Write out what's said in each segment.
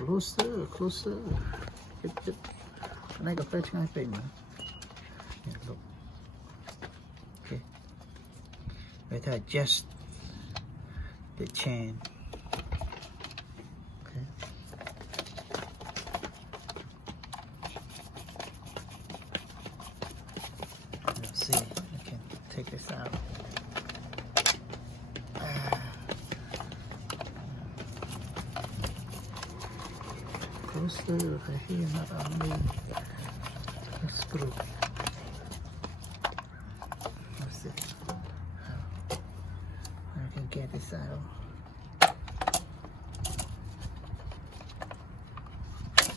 closer, closer. Yep. Cái này có phải ngay bên mà. Look. Okay. Let's adjust the chain. Okay. Let's see. I can take this out. Closer right here, not only the screw. What's this? I can get this out. I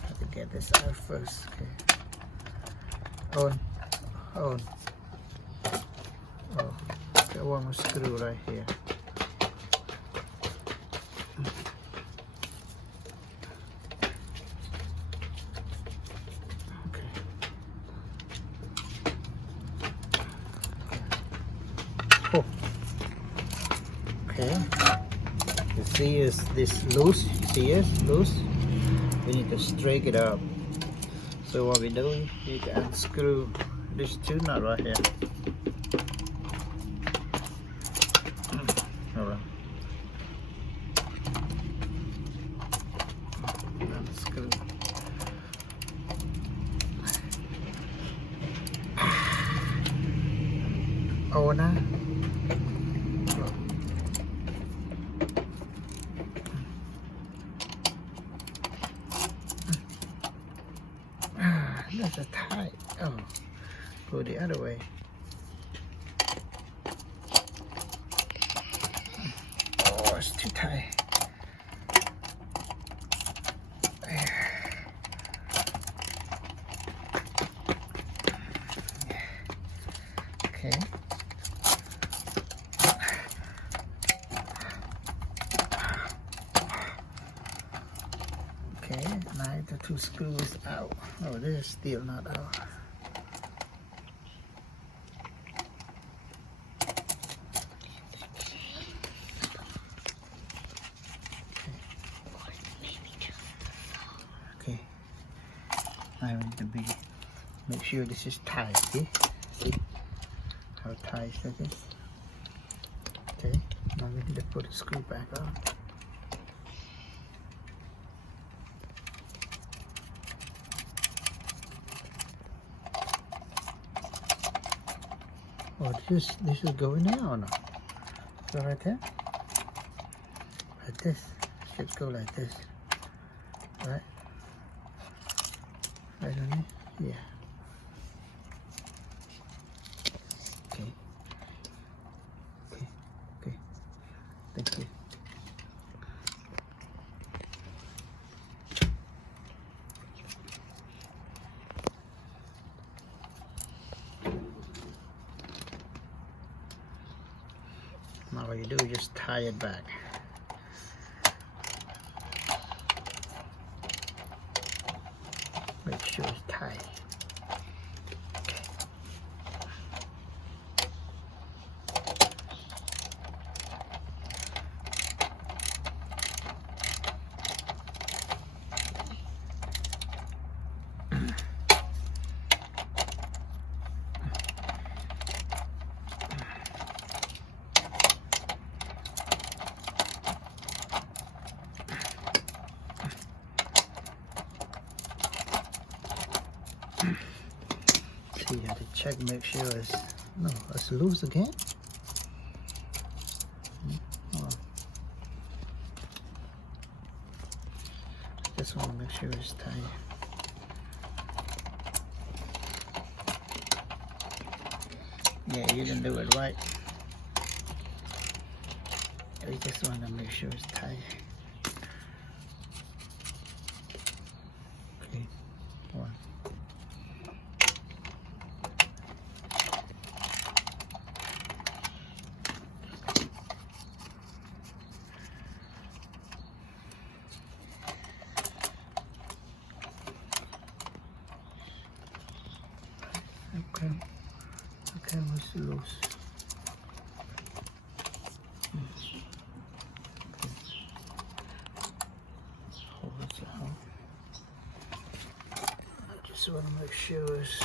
have to get this out first. Okay. On. Oh, got one more screw right here. Okay. You see is this loose? You see it? Loose? We need to straighten it up. So what we do, you can unscrew these two nuts right here. Alright. Unscrew. Oh, na. That's a tight. Oh, go the other way. Oh, it's too tight. Okay. Okay, now the two screws out. Oh, this is still not out. Okay. Now we need to make sure this is tight. See how tight that is? Okay. Now we need to put the screw back on. Oh, this is going in or not? So right there? Like this. Should go like this. Right? Right on it? Yeah. Okay. Thank you. Now what you do is just tie it back. Make sure it's tight. See, you have to check, make sure it's loose again. Just want to make sure it's tight. Yeah, you didn't do it right. We just want to make sure it's tight. Okay, one. Okay, what's loose? just want to make sure it's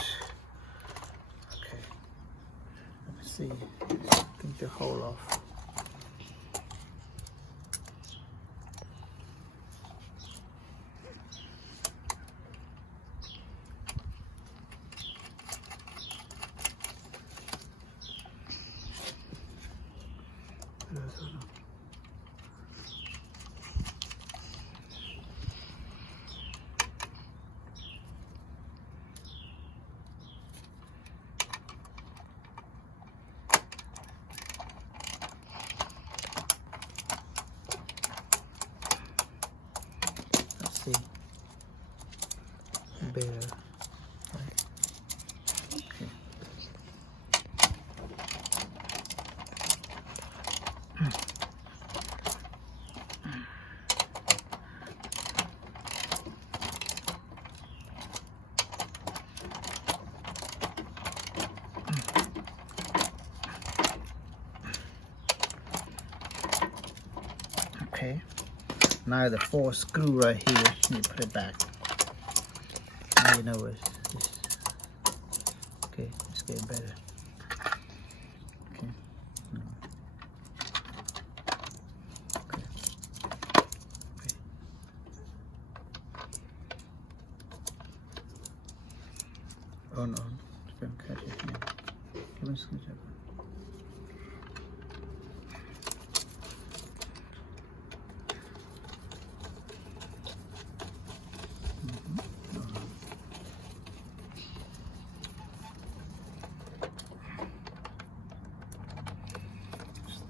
okay. Let's see. Take the hole off. See, better. Right. Okay. Okay. Now the 4 screw right here, you put it back. Now you know what this. Okay, it's getting better. Okay. Okay. Okay. Oh no, it's gonna catch it here. Give me a screwdriver.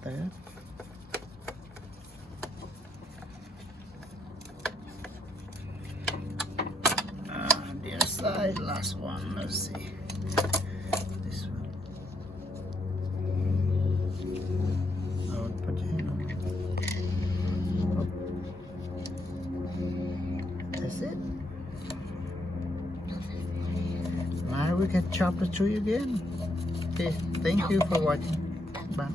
There. The other side, last one, let's see. This one. Oh, put your hand on it. That's it. Now we can chop the tree again. Okay, thank you for watching. Bye.